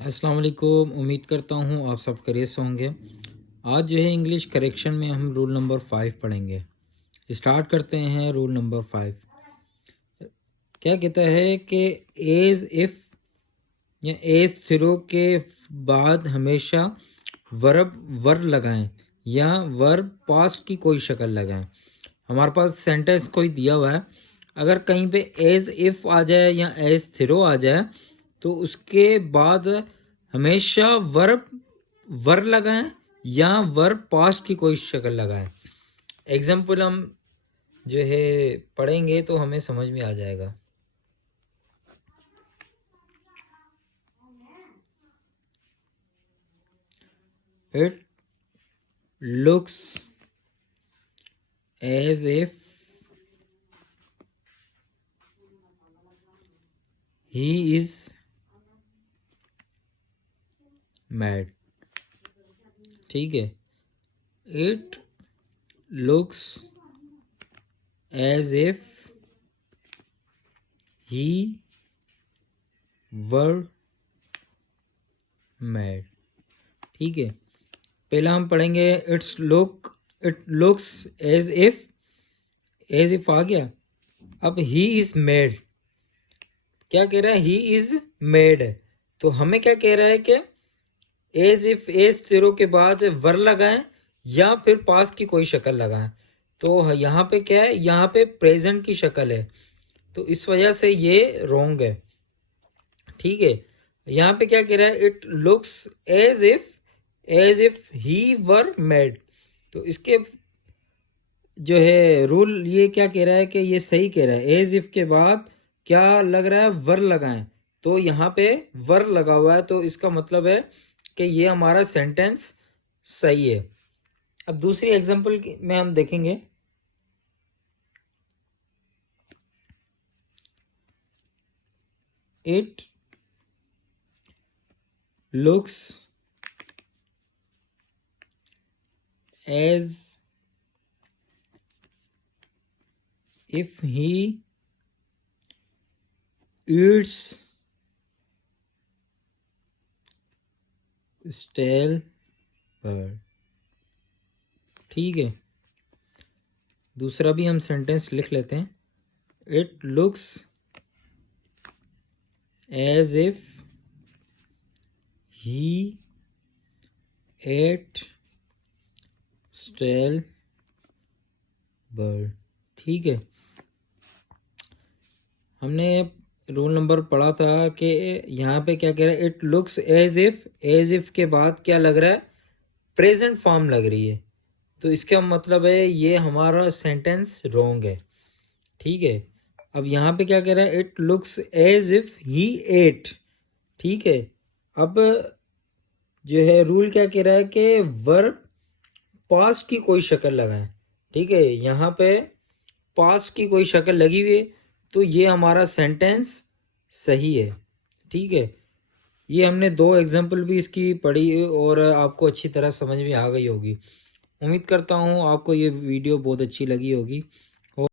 अस्सलाम वालेकुम। उम्मीद करता हूँ आप सब खैरियत से होंगे। आज जो है इंग्लिश करेक्शन में हम रूल नंबर 5 पढ़ेंगे। स्टार्ट करते हैं। रूल नंबर 5 क्या कहता है कि एज इफ़ या एज थ्रो के बाद हमेशा वर्ब लगाएं या वर्ब पास्ट की कोई शक्ल लगाएं। हमारे पास सेंटेंस कोई दिया हुआ है, अगर कहीं पे एज इफ़ आ जाए या एज थ्रो आ जाए तो उसके बाद हमेशा वर्ब लगाएं या वर्ब पास्ट की कोई शक्ल लगाएं। एग्जाम्पल हम जो है पढ़ेंगे तो हमें समझ में आ जाएगा। It looks as if he is mad। ठीक है। It looks as if he were mad। ठीक है। पहला हम पढ़ेंगे इट लुक्स एज इफ आ गया। अब ही इज मेड, क्या कह रहा है? He is made. तो हमें क्या कह रहा है कि एज इफ एज तेरो के बाद वर लगाएं या फिर पास की कोई शक्ल लगाएं। तो यहाँ पे क्या है? यहाँ पे प्रेजेंट की शक्ल है, तो इस वजह से ये रॉन्ग है। ठीक है। यहाँ पे क्या कह रहा है? It looks as if he were made. तो इसके जो है रूल ये क्या कह रहा है कि ये सही कह रहा है। एज इफ के बाद क्या लग रहा है? वर लगाएं। तो यहाँ पे वर लगा हुआ है, तो इसका मतलब है कि ये हमारा सेंटेंस सही है। अब दूसरी एग्जांपल में हम देखेंगे। It looks as if he eats stale bird। ठीक है। दूसरा भी हम सेंटेंस लिख लेते हैं। It looks as if he ate stale bird. ठीक है। हमने रूल नंबर पढ़ा था कि यहाँ पे क्या कह रहा है? इट लुक्स एज इफ के बाद क्या लग रहा है? प्रेजेंट फॉर्म लग रही है, तो इसका मतलब है ये हमारा सेंटेंस रॉन्ग है। ठीक है। अब यहाँ पे क्या कह रहा है? It looks as if he ate. ठीक है। अब जो है रूल क्या कह रहा है कि वर्ब पास्ट की कोई शक्ल लगाएं। ठीक है। यहाँ पे पास्ट की कोई शक्ल लगी हुई है, तो ये हमारा सेंटेंस सही है। ठीक है। ये हमने 2 एग्जाम्पल भी इसकी पढ़ी और आपको अच्छी तरह समझ में आ गई होगी। उम्मीद करता हूँ आपको ये वीडियो बहुत अच्छी लगी होगी।